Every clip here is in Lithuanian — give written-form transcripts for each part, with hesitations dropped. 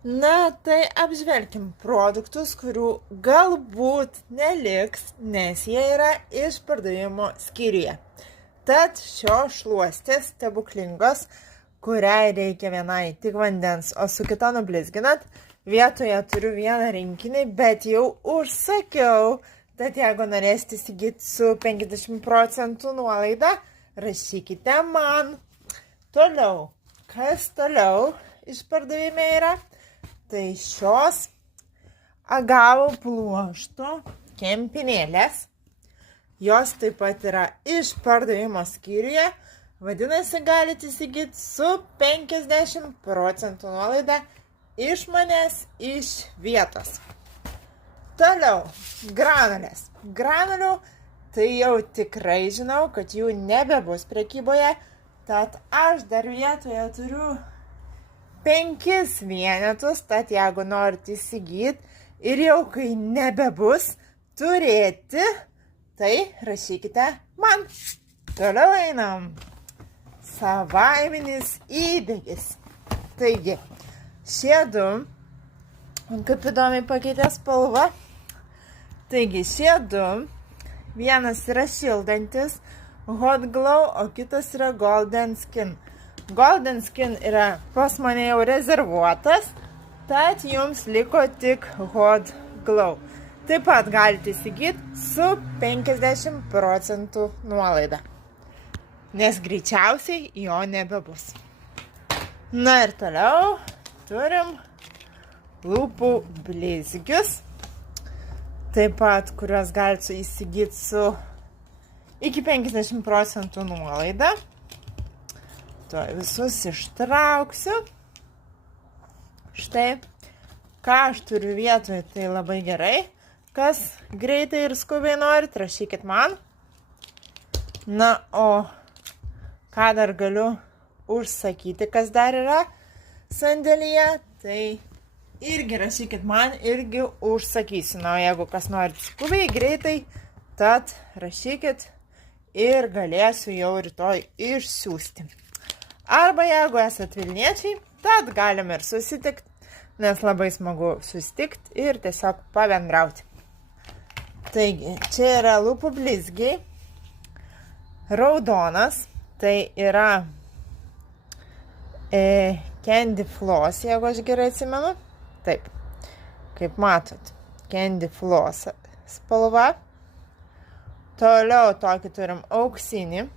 Na, tai apžvelkim produktus, kurių galbūt neliks, nes jie yra išpardavimo skyriuje. Tad šios šluostės stebuklingos, kuriai reikia vienai tik vandens, o su kita nublizginat, vietoje turiu vieną rinkinį, bet jau užsakiau. Tad jeigu norėsite įsigyti su 50% nuolaida, rašykite man. Toliau, kas toliau išpardavime yra? Tai šios agavų pluošto kempinėlės. Jos taip pat yra išpardavimo skyriuje. Vadinasi, galite įsigyti su 50% nuolaida iš manęs, iš vietos. Toliau, granulės. Granulių tai jau tikrai žinau, kad jų nebebus prekyboje. Tad aš dar vietoje turiu 5 vienetus, tad jeigu norite įsigyti ir jau kai nebebus turėti, tai rašykite man. Toliau einam. Savaiminis įdegis. Taigi, šie du, kaip įdomiai pakeitė spalva. Taigi, šie du, vienas yra šildantis Hot Glow, o kitas yra Golden Skin. Golden Skin yra pas mane jau rezervuotas, tad jums liko tik Hot Glow. Taip pat galite įsigyti su 50% nuolaida, nes greičiausiai jo nebebus. Na ir toliau turim lūpų blizgius, taip pat kuriuos galite įsigyti su iki 50% nuolaida. Tuoj visus ištrauksiu. Štai, ką aš turiu vietoje, tai labai gerai. Kas greitai ir skubiai norit, rašykit man. Na, o ką dar galiu užsakyti, kas dar yra sandėlyje, tai irgi rašykit man, irgi užsakysiu. Na, jeigu kas norit skubiai, greitai, tad rašykit ir galėsiu jau rytoj išsiųsti. Arba jeigu esat Vilniečiai, tad galim ir susitikti, nes labai smagu susitikti ir tiesiog pabendrauti. Taigi, čia yra lūpų blizgiai, raudonas, tai yra Candy Floss, jeigu aš gerai atsimenu. Taip, kaip matot, Candy Floss spalva. Toliau tokį turim auksinį.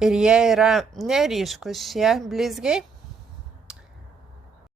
Ir jie yra neryškus šie blizgiai.